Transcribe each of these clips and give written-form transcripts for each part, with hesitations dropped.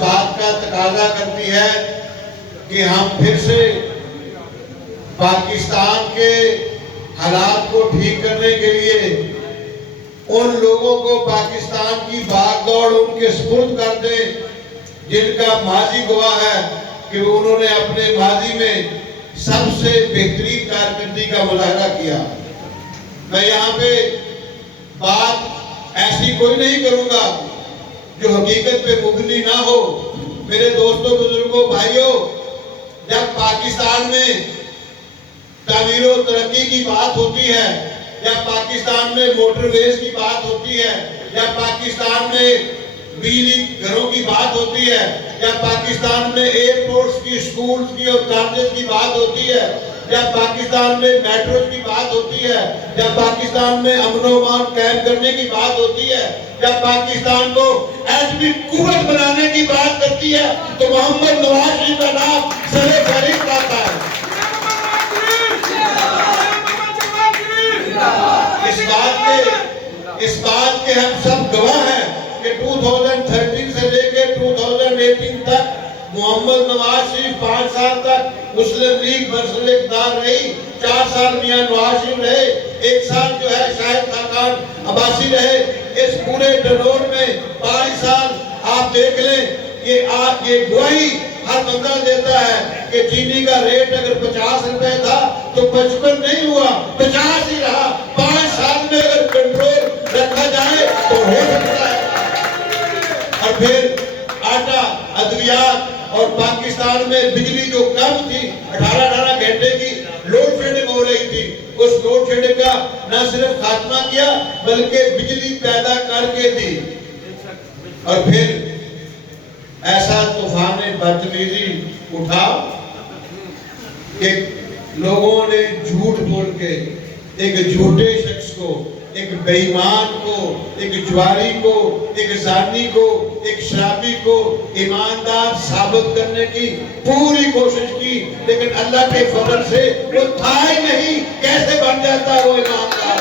بات کا تقاضا کرتی ہے کہ ہم پھر سے پاکستان کے حالات کو ٹھیک کرنے کے لیے ان لوگوں کو پاکستان کی بھاگ دوڑ ان کے سپرد کر دیں جن کا ماضی گواہ ہے کہ انہوں نے اپنے ماضی میں سب سے بہترین کارکردگی کا مظاہرہ کیا۔ میں یہاں پہ بات ایسی کوئی نہیں کروں گا جو حقیقت پہ مبنی نہ ہو۔ میرے دوستوں، بزرگوں، بھائیوں، جب پاکستان میں تعمیر و ترقی کی بات ہوتی ہے، یا پاکستان میں موٹر ویز کی بات ہوتی ہے، یا پاکستان میں بجلی گھروں کی بات ہوتی ہے، یا پاکستان میں ایئرپورٹس کی، سکولز کی اور کالجز کی بات ہوتی ہے، یا پاکستان میں میٹروز کی بات ہوتی ہے، یا پاکستان میں امن و امان قائم کرنے کی بات ہوتی ہے، یا پاکستان کو ایٹمی قوت بنانے کی بات کرتی ہے، تو محمد نواز شریف کا نام سرِ فہرست آتا ہے۔ اس بات کے ہم سب گواہ ہیں کہ 2013 سے لے کے 2018 تک محمد نواز شریف 5 سال تک مسلم لیگ برسر اقتدار رہی، 4 سال میاں نواز شریف رہے، 1 سال جو ہے شاہد خاقان عباسی رہے۔ اس پورے ٹرنور میں 5 سال آپ دیکھ لیں، یہ گواہی ہر بندہ دیتا ہے کہ چینی کا ریٹ اگر 50 روپے تھا تو 55 نہیں ہوا، 50 ہی رہا۔ 5 سال میں اگر کنٹرول رکھا جائے تو ہو سکتا ہے۔ اور پھر آٹا، ادویات اور پاکستان میں بجلی جو کم تھی، 18 گھنٹے کی لوڈ شیڈنگ ہو رہی تھی، اس لوڈ شیڈنگ کا نہ صرف خاتمہ کیا بلکہ بجلی پیدا کر کے دی۔ اور پھر ایسا طوفان بدتمیزی اٹھا کہ لوگوں نے جھوٹ بول کے ایک جھوٹے شخص کو، ایک بے ایمان کو، ایک جواری کو، ایک زانی کو، ایک شرابی کو ایماندار ثابت کرنے کی پوری کوشش کی، لیکن اللہ کے فضل سے وہ تھا ہی نہیں۔ کیسے بن جاتا ہے وہ ایماندار؟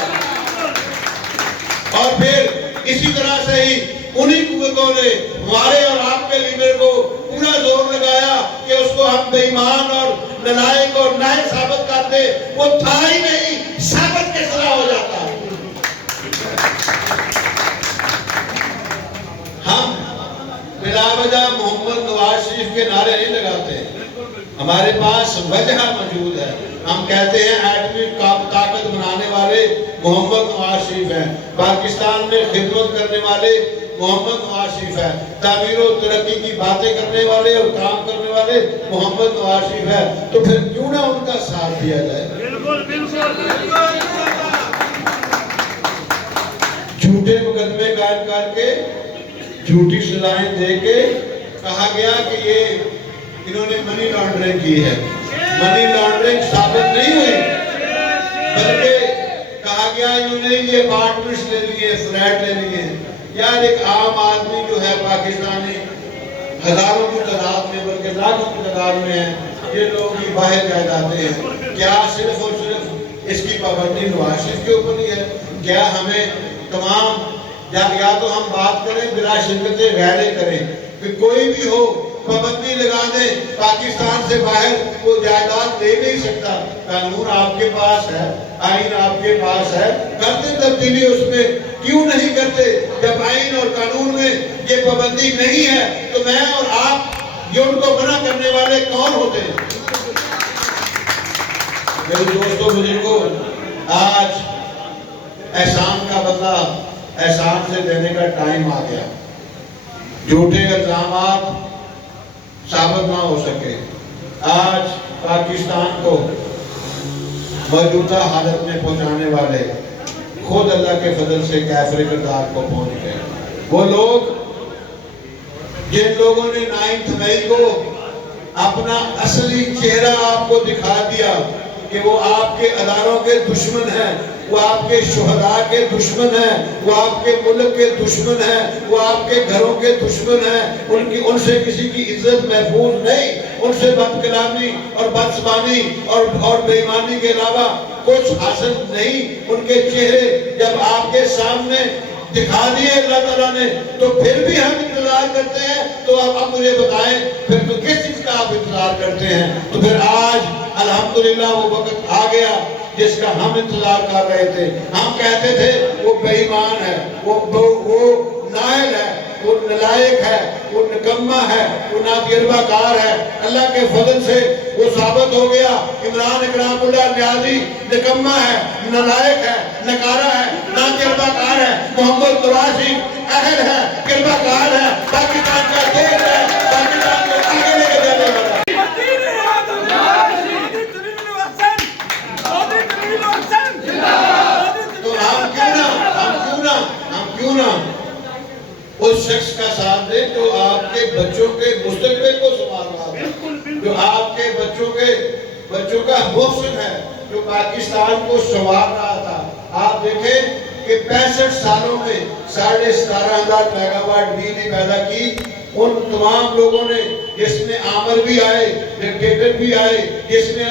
اور پھر اسی طرح سے ہی انہی قوتوں نے ہمارے اور آپ کے لیڈر کو پورا زور لگایا کہ اس کو ہم بے ایمان اور نالائق اور نائب ثابت کرتے، وہ تھا ہی نہیں، ثابت کس طرح ہو جاتا ہے؟ ہم بلا وجہ محمد نواز شریف کے نعرے نہیں لگاتے، ہمارے پاس وجہ موجود ہے۔ ہم کہتے ہیں ایٹمی طاقت بنانے والے محمد نواز شریف ہیں، پاکستان میں خدمت کرنے والے محمد نواز شریف ہے، تعمیر و ترقی کی باتیں کرنے والے اور کام کرنے والے محمد نواز شریف ہے، تو پھر کیوں نہ ان کا ساتھ دیا جائے؟ جھوٹے مقدمے قائم کر کے، جھوٹی سزائیں دے کے کہا گیا کہ یہ انہوں نے منی لانڈرنگ کی ہے۔ منی لانڈرنگ ثابت نہیں ہوئی، بلکہ کہا گیا انہوں نے یہ اپارٹمنٹس لے لیے، فلیٹ لے لیے۔ یار ایک عام آدمی جو ہے پاکستانی، ہزاروں کی تعداد میں بلکہ لاکھوں کی تعداد میں ہے، یہ لوگ ہی باہر جائیدادیں ہیں، کیا صرف اور صرف اس کی پابندی نواز شریف کے اوپر ہی ہے؟ کیا ہمیں تمام یا تو ہم بات کریں بلا شرکت غیرے کریں کہ کوئی بھی ہو پابندی لگا دیں، پاکستان سے باہر وہ جائیداد لے نہیں سکتا۔ قانون آپ کے پاس ہے، آئین آپ کے پاس ہے، کرتے تبدیلی اس میں، کیوں نہیں کرتے؟ جب آئین اور قانون میں یہ پابندی نہیں ہے تو میں اور آپ یہ ان کو منع کرنے والے کون ہوتے ہیں؟ میرے دوستوں، بزرگوں، آج احسان کا بدلہ احسان سے دینے کا ٹائم آ گیا۔ جھوٹے الزامات ثابت نہ ہو سکے۔ آج پاکستان کو موجودہ حالت میں پہنچانے والے خود اللہ کے فضل سے کیفر کردار کو پہنچ گئے۔ وہ لوگ جن لوگوں نے 9 مئی کو اپنا اصلی چہرہ آپ کو دکھا دیا کہ وہ آپ کے اداروں کے دشمن ہیں، وہ آپ کے شہداء کے دشمن ہیں، وہ آپ کے ملک کے دشمن ہیں، وہ آپ کے گھروں کے دشمن ہیں، ان سے کسی کی عزت محفوظ نہیں، ان سے بد کلامی اور بدزبانی اور بے ایمانی کے علاوہ کچھ حاصل نہیں۔ ان کے چہرے جب آپ کے سامنے دکھا دیے اللہ تعالیٰ نے، تو پھر بھی ہم انتظار کرتے ہیں تو اب مجھے بتائیں پھر تو کس چیز کا آپ انتظار کرتے ہیں؟ تو پھر آج الحمدللہ وہ وقت آ گیا جس کا ہم انتظار کر رہے تھے. ہم کہتے تھے وہ بے ایمان ہے, وہ نائل ہے, وہ نلائق ہے, وہ نکمہ ہے, وہ ناتجربہ کار ہے. اللہ کے فضل سے وہ ثابت ہو گیا. عمران اکرام اللہ نیازی نکمہ ہے, نلائق ہے, نکارہ ہے, ناتجربہ کار ہے. محمد نواز شریف اہل ہے, تجربہ کار ہے, پاکستان کا دوست ہے, پاکستان کو آگے لے کے جانے والا. تو ہم کیوں نہ اس شخص کا ساتھ دیں جو آپ کے بچوں کے مستقبل کو سنوار رہا ہے, جو آپ کے بچوں کا محسن ہے, جو پاکستان کو سنوار رہا تھا. آپ دیکھیں کہ 65 سالوں میں 17,500 میگا واٹ بجلی پیدا کی. ان تمام لوگوں نے, جس میں عامر بھی آئے, ڈکٹیٹر بھی آئے, جس میں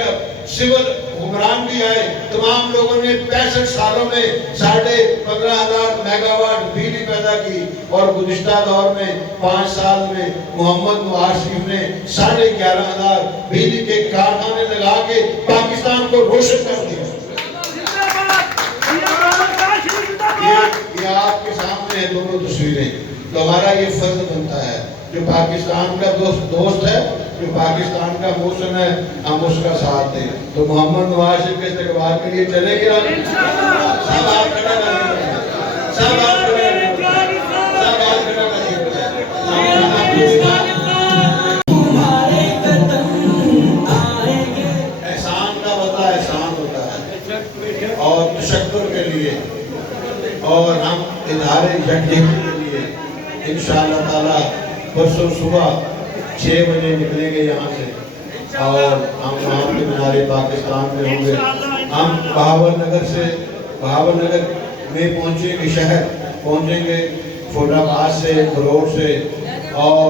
سول حکمران بھی آئے, تمام لوگوں نے 65 سالوں میں 15,500 میگا واٹ بجلی پیدا کی. اور گزشتہ دور میں 5 سال میں محمد نواز شریف نے 11,500 بجلی کے کارخانے لگا کے پاکستان کو روشن کر دیا. یہ آپ کے سامنے ہیں دونوں تصویریں. تو ہمارا یہ فرض بنتا ہے, جو پاکستان کا دوست ہے, جو پاکستان کا محسن ہے, ہم اس کا ساتھ دیں. تو محمد نواز شریف کے استقبال کے لیے چلے گا. سب آپ کھڑا کریے, سب آپ کھڑا کریے, سب آپ کھڑا کریے. احسان کا بدلہ احسان ہوتا ہے, اور تشکر کے لیے, اور ہم ادارے یکجہتی کے لیے انشاءاللہ تعالیٰ پرسوں صبح 6 بجے نکلیں گے یہاں سے, اور ہم وہاں کے مینار پاکستان میں ہوں گے. ہم بہاول نگر میں پہنچیں گے, شہر پہنچیں گے, فیض آباد سے, بروڑ سے, اور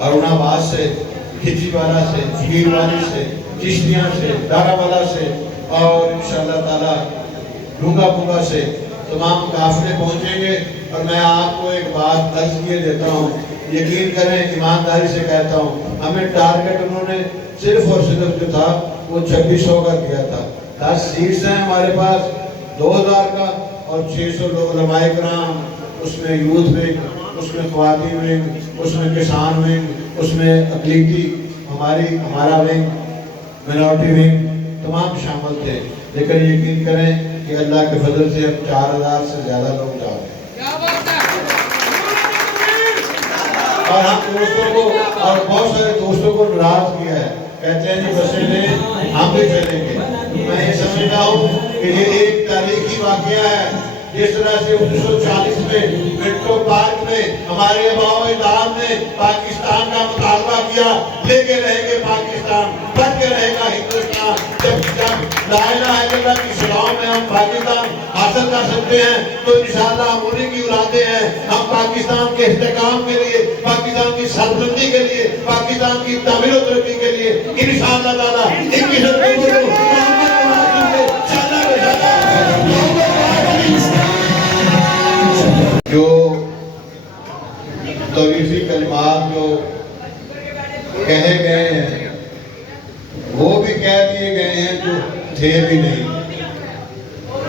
ارون آباد سے, کھچی والا سے, فقیر والی سے, چشتیاں سے, ڈارا والا سے, اور انشاءاللہ تعالیٰ ڈونگا پونگا سے تمام قافلے پہنچیں گے. اور میں آپ کو ایک بات عرض کیے دیتا ہوں, یقین کریں, ایمانداری سے کہتا ہوں, ہمیں ٹارگٹ انہوں نے صرف اور صرف جو تھا وہ 2600 کا کیا تھا. 10 سیٹس ہیں ہمارے پاس, 2000 کا, اور 600 لوگ علماء کرام, اس میں یوتھ ونگ, اس میں خواتین ونگ, اس میں کسان ونگ, اس میں اقلیتی ہمارا ونگ, مینورٹی ونگ, تمام شامل تھے. لیکن یقین کریں کہ اللہ کے فضل سے اب 4,000 سے زیادہ لوگ جا رہے ہیں. اور ہم دوستوں کو, اور بہت سارے دوستوں کو ناراض کیا ہے, کہتے ہیں جی بسیں لیں, ہم بھی چلیں گے. میں یہ سمجھتا ہوں کہ یہ ایک تاریخی واقعہ ہے. جس طرح سے 1940 میں منٹو پارک میں ہمارے آباء و اجداد نے پاکستان کا مطالبہ کیا, لے کے رہے گے پاکستان, بچ کے رہے گا ہندوستان. جب لا الہ الا اللہ کی سلام میں ہم پاکستان حاصل کر سکتے ہیں تو انشاءاللہ ہم انہیں کی اولادیں ہیں. ہم پاکستان کے استحکام کے لیے, پاکستان کی سربلندی کے لیے, پاکستان کی تعمیر و ترقی کے لیے انشاءاللہ تعالیٰ 21 اکتوبر کو جو توفیقی کلمات جو کہے گئے ہیں وہ بھی کہہ دیے گئے ہیں جو تھے بھی نہیں.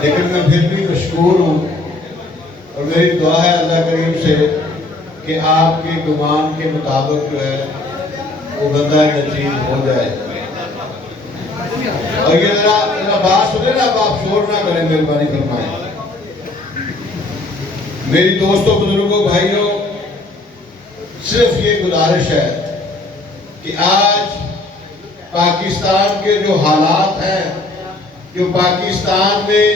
لیکن میں پھر بھی مشکور ہوں, اور میری دعا ہے اللہ کریم سے کہ آپ کے گمان کے مطابق جو ہے وہ بندہ نصیب ہو جائے. اور یہ ذرا بات سنیں نا, آپ شور نہ کریں, مہربانی فرمائیں. میری دوستوں, بزرگوں, بھائیوں, صرف یہ گزارش ہے کہ آج پاکستان کے جو حالات ہیں, جو پاکستان میں